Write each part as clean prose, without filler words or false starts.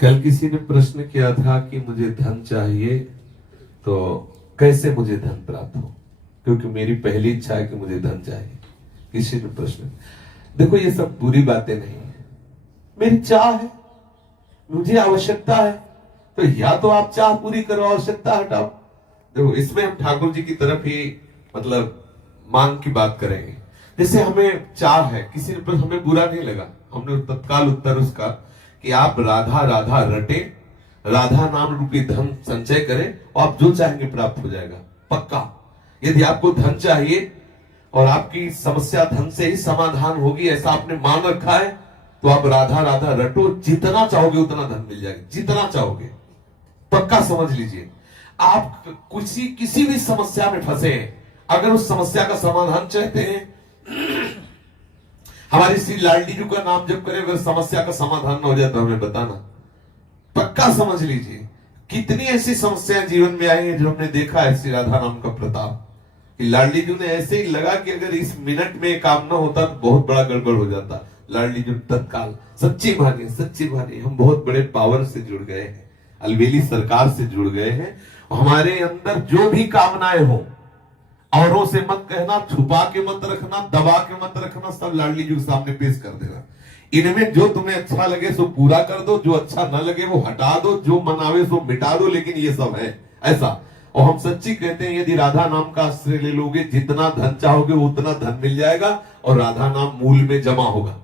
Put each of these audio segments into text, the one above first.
कल किसी ने प्रश्न किया था कि मुझे धन चाहिए तो कैसे मुझे धन प्राप्त हो, क्योंकि मेरी पहली इच्छा है कि मुझे धन चाहिए। किसी ने प्रश्न, देखो ये सब बुरी बातें नहीं है, मेरी चाह है, मुझे आवश्यकता है, तो या तो आप चाह पूरी करो, आवश्यकता हटाओ। देखो इसमें हम ठाकुर जी की तरफ ही मतलब मांग की बात करेंगे। जैसे हमें चाह है, किसी ने हमें बुरा नहीं लगा, हमने तत्काल उत्तर उसका कि आप राधा राधा रटे, राधा नाम रूपी धन संचय करें और आप जो चाहेंगे प्राप्त हो जाएगा पक्का। यदि आपको धन चाहिए और आपकी समस्या धन से ही समाधान होगी ऐसा आपने मान रखा है, तो आप राधा राधा रटो, जितना चाहोगे उतना धन मिल जाएगा, जितना चाहोगे पक्का समझ लीजिए। आप किसी भी समस्या में फंसे हैं, अगर उस समस्या का समाधान चाहते हैं, हमारी श्री लाडली जी का नाम जब करें, अगर समस्या का समाधान न हो जाए तो हमें बताना, पक्का समझ लीजिए। कितनी ऐसी समस्याएं जीवन में आई हैं जो हमने देखा है श्री राधा नाम का प्रताप, कि लाडली जी ने ऐसे ही लगा कि अगर इस मिनट में काम ना होता तो बहुत बड़ा गड़बड़ हो जाता। लाडली जी तत्काल, सच्ची मानिए हम बहुत बड़े पावर से जुड़ गए हैं, अलवेली सरकार से जुड़ गए हैं। हमारे अंदर जो भी कामनाएं हो, औरों से मत कहना, छुपा के मत रखना, दबा के मत रखना, सब लाडली जी के सामने पेश कर देना। इनमें जो तुम्हें अच्छा लगे सो पूरा कर दो, जो अच्छा न लगे वो हटा दो, जो मनावे सो मिटा दो, लेकिन ये सब है ऐसा। और हम सच्ची कहते हैं, यदि राधा नाम का आश्रय ले लोगे, जितना धन चाहोगे उतना धन मिल जाएगा और राधा नाम मूल में जमा होगा।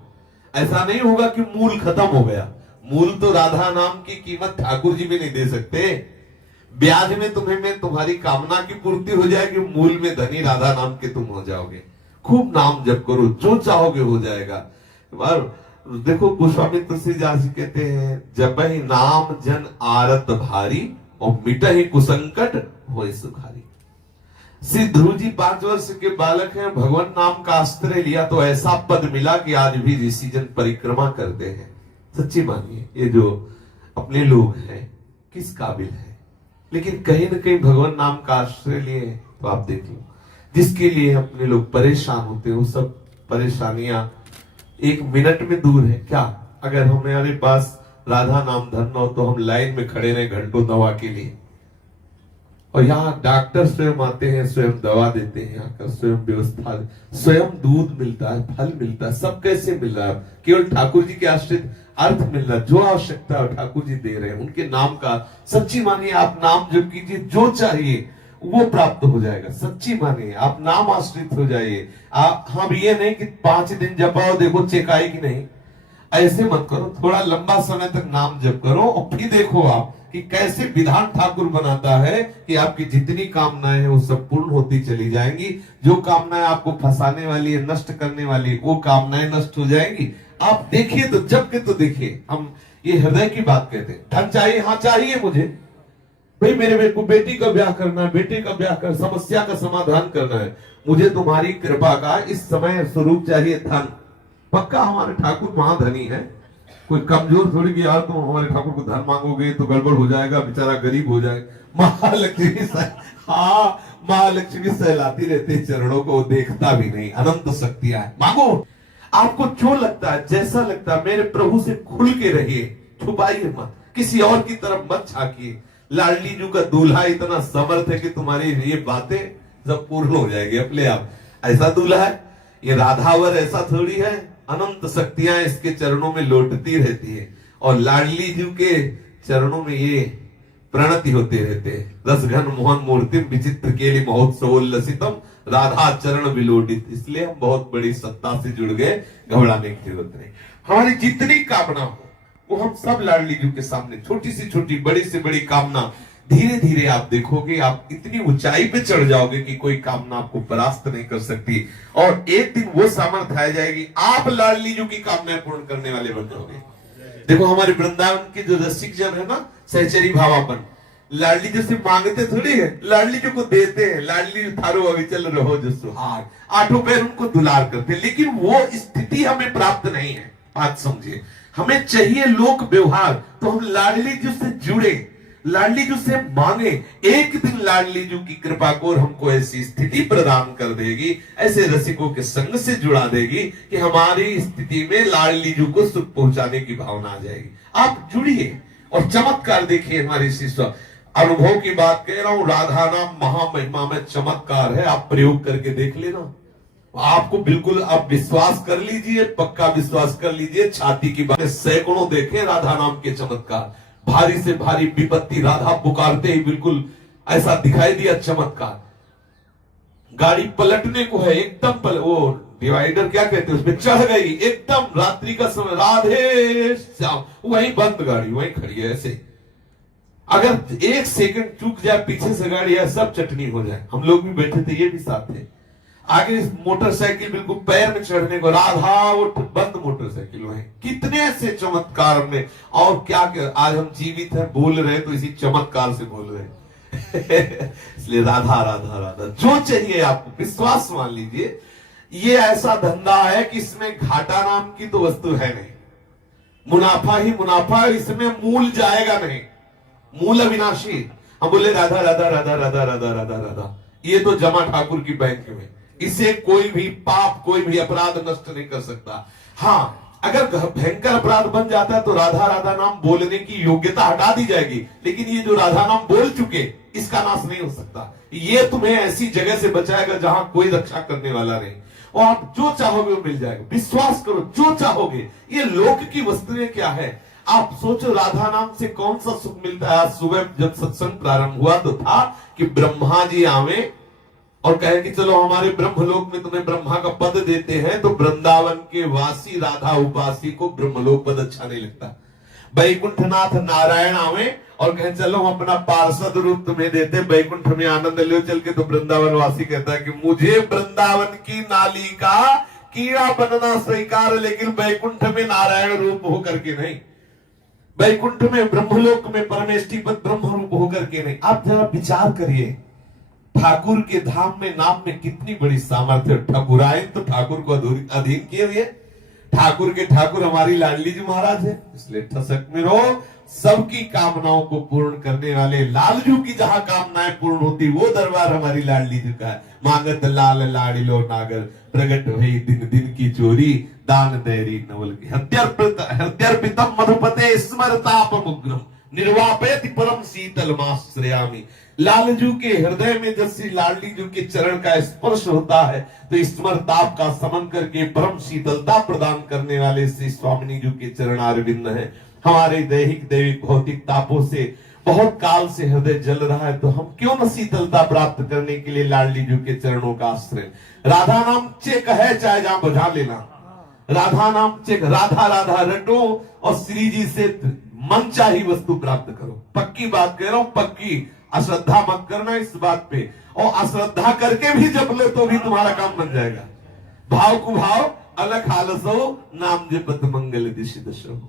ऐसा नहीं होगा कि मूल खत्म हो गया, मूल तो राधा नाम की कीमत ठाकुर जी भी नहीं दे सकते। ब्याज में तुम्हारी कामना की पूर्ति हो जाएगी, मूल में धनी राधा नाम के तुम हो जाओगे। खूब नाम जप करो, जो चाहोगे हो जाएगा। देखो गोस्वामी तुलसीदास जी कहते हैं, जब ही नाम जन आरत भारी और मिट ही कुसंकट हो सुखारी। श्री ध्रुव जी 5 वर्ष के बालक हैं, भगवान नाम का आश्रय लिया तो ऐसा पद मिला कि आज भी ऋषि जन परिक्रमा करते हैं। सच्ची मानिए, ये जो अपने लोग हैं किस काबिल है, लेकिन कहीं ना कहीं भगवान नाम का आश्रय लिए तो आप देख लो, जिसके लिए अपने लोग परेशान होते हैं वो सब परेशानियां एक मिनट में दूर है। क्या अगर हमारे पास राधा नाम धन हो तो हम लाइन में खड़े रहे घंटों दवा के लिए, और यहाँ डॉक्टर स्वयं आते हैं, स्वयं दवा देते हैं, आकर स्वयं व्यवस्था, स्वयं दूध मिलता है, फल मिलता है, सब कैसे मिल रहा है? केवल ठाकुर जी के आश्रित अर्थ मिल रहा है, जो आवश्यकता है ठाकुर जी दे रहे हैं उनके नाम का। सच्ची मानिए, आप नाम जप कीजिए, जो चाहिए वो प्राप्त हो जाएगा। सच्ची मानिए, आप नाम आश्रित हो जाइए। आप हम ये नहीं कि 5 दिन जपाओ देखो चेक आई कि नहीं, ऐसे मत करो। थोड़ा लंबा समय तक नाम जप करो और फिर देखो आप कि कैसे विधान ठाकुर बनाता है कि आपकी जितनी कामनाएं हैं वो सब पूर्ण होती चली जाएंगी। जो कामनाएं आपको फंसाने वाली है, नष्ट करने वाली, वो कामनाएं नष्ट हो जाएंगी। आप देखिए तो, जब के तो देखिए। हम ये हृदय की बात कहते हैं, धन चाहिए, हाँ चाहिए मुझे भाई, मेरे को बेटी का ब्याह करना है, बेटे का ब्याह कर, समस्या का समाधान करना है, मुझे तुम्हारी कृपा का इस समय स्वरूप चाहिए धन। पक्का हमारे ठाकुर महाधनी है, कोई कमजोर थोड़ी कि यार तुम हमारे ठाकुर को धन मांगोगे तो गड़बड़ हो जाएगा, बेचारा गरीब हो जाएगा। महालक्ष्मी हाँ, महालक्ष्मी सहलाती रहती चरणों को, देखता भी नहीं, अनंत शक्तियां है। मांगो, आपको जो लगता है, जैसा लगता है, मेरे प्रभु से खुल के रहिए, छुपाइए मत, किसी और की तरफ मत झांकिए। लाडली जी का दूल्हा इतना समर्थ है कि तुम्हारी ये बातें सब पूर्ण हो जाएगी अपने आप। ऐसा दूल्हा है ये, राधावर ऐसा थोड़ी है, अनंत शक्तियां इसके चरणों में लौटती रहती है और लाडली जी के चरणों में ये प्रणति होते रहते हैं। रस घन मोहन मूर्ति विचित्र के लिए महोत्सवोल्लसितम राधा चरण विलोडित। इसलिए हम बहुत बड़ी सत्ता से जुड़ गए, घबराने की जरूरत नहीं। हमारी जितनी कामना हो वो हम सब लाडली जी के सामने, छोटी से छोटी, बड़ी से बड़ी कामना, धीरे धीरे आप देखोगे आप इतनी ऊंचाई पे चढ़ जाओगे कि कोई कामना आपको परास्त नहीं कर सकती। और एक दिन वो सामर्थ्य आ जाएगी, आप लाडली जी की कामनाएं पूर्ण करने वाले बन जाओगे। देखो हमारे वृंदावन के जो रसिक जन है ना, सहचरी भावापन, लाडली जी से मांगते थोड़ी है, लाडली जी को देते हैं। लाडली जी थारो अविचल रहो जो सुहाग, आठों पैर उनको दुलार करते हैं, लेकिन वो स्थिति हमें प्राप्त नहीं है। बात समझिए, हमें चाहिए लोक व्यवहार, तो हम लाडली जी से जुड़े, लाडली जी से मांगे। एक दिन लाडली जी की कृपा को हमको ऐसी स्थिति प्रदान कर देगी, ऐसे रसिकों के संग से जुड़ा देगी कि हमारी स्थिति में लाडली जी को सुख पहुंचाने की भावना आ जाएगी। आप जुड़िए, और चमत्कार देखिए हमारे शिष्य, अनुभव की बात कह रहा हूं, राधा नाम महामहिमा में चमत्कार है। आप प्रयोग करके देख लेना, आपको बिल्कुल आप विश्वास कर लीजिए, पक्का विश्वास कर लीजिए, छाती की बात। सैकड़ों देखे राधा नाम के चमत्कार, भारी से भारी विपत्ति राधा पुकारते ही बिल्कुल ऐसा दिखाई दिया चमत्कार। गाड़ी पलटने को है, एकदम वो डिवाइडर क्या कहते हैं उसमें चढ़ गई, एकदम रात्रि का समय, राधे श्याम, वहीं बंद गाड़ी वहीं खड़ी है। ऐसे अगर एक सेकंड चूक जाए पीछे से गाड़ी है, सब चटनी हो जाए। हम लोग भी बैठे थे, ये भी साथ थे। आगे मोटरसाइकिल बिल्कुल पैर में चढ़ने को, राधा उठ, बंद मोटरसाइकिल वहीं। कितने ऐसे चमत्कार में, और क्या आज हम जीवित हैं, बोल रहे तो इसी चमत्कार से बोल रहे हैं। इसलिए राधा राधा राधा, जो चाहिए आपको विश्वास मान लीजिए। ये ऐसा धंधा है कि इसमें घाटा नाम की तो वस्तु है नहीं, मुनाफा ही मुनाफा, इसमें मूल जाएगा नहीं, मूल अविनाशी। हम बोले राधा राधा राधा राधा राधा राधा राधा, ये तो जमा ठाकुर की बैंक में, इसे कोई भी पाप, कोई भी अपराध नष्ट नहीं कर सकता। हाँ, अगर भयंकर अपराध बन जाता है तो राधा राधा नाम बोलने की योग्यता हटा दी जाएगी, लेकिन ये जो राधा नाम बोल चुके, इसका नाश नहीं हो सकता। ये तुम्हें ऐसी जगह से बचाएगा जहां कोई रक्षा करने वाला नहीं, और आप जो चाहोगे वो मिल जाएगा। विश्वास करो, जो चाहोगे। ये लोक की वस्तुएं क्या है, आप सोचो राधा नाम से कौन सा सुख मिलता है। आज सुबह जब सत्संग प्रारंभ हुआ तो था कि ब्रह्मा जी आवे और कहे कि चलो हमारे ब्रह्मलोक में तुम्हें ब्रह्मा का पद देते हैं, तो वृंदावन के वासी राधा उपासी को ब्रह्मलोक पद अच्छा नहीं लगता। वैकुंठनाथ नारायण आवे और कहे चलो हम अपना पार्षद रूप तुम्हें देते, वैकुंठ में आनंद ले चल के, तो वृंदावन वासी कहता है कि मुझे वृंदावन की नाली का कीड़ा बनना स्वीकार, लेकिन वैकुंठ में नारायण रूप होकर के नहीं, वैकुंठ में ब्रह्मलोक में परमेष्टि पद ब्रह्म रूप होकर के नहीं। आप जरा विचार करिए, ठाकुर के धाम में नाम में कितनी बड़ी सामर्थ्य। ठाकुरायन तो ठाकुर को अधीन किए हुए, ठाकुर के ठाकुर हमारी लाडली जी महाराज है। इसलिए ठसक में रहो, सबकी कामनाओं को पूर्ण करने वाले लालजू की जहां कामनाएं पूर्ण होती, वो दरबार हमारी लाडली जी का है। मांगत लाल लाडिलो नागर, प्रगट भई दिन दिन की चोरी, दान दैरी नवल की हृदयर्पितम मधुपते स्मरतापमुग्रम, निर्वापेति परम शीतल माश्रयामि। लालजू के हृदय में जब श्री लाडली जू के चरण का स्पर्श होता है तो स्मरताप का समन करके परम शीतलता प्रदान करने वाले श्री स्वामिनी जू के चरण अरविंद है। हमारे दैहिक दैविक भौतिक तापों से बहुत काल से हृदय जल रहा है, तो हम क्यों न शीतलता प्राप्त करने के लिए लाडली जू के चरणों का आश्रय। राधा नाम चेक है, चाहे जहां बुझा लेना, राधा नाम चेक, राधा राधा रटो और श्री जी से मन चाही वस्तु प्राप्त करो। पक्की बात कह रहा हूं, पक्की, अश्रद्धा मत करना इस बात पे, और अश्रद्धा करके भी जप लो तो भी तुम्हारा काम बन जाएगा। भाव कुभाव अलग हालस हो, नाम जपत मंगल दिशि दशो।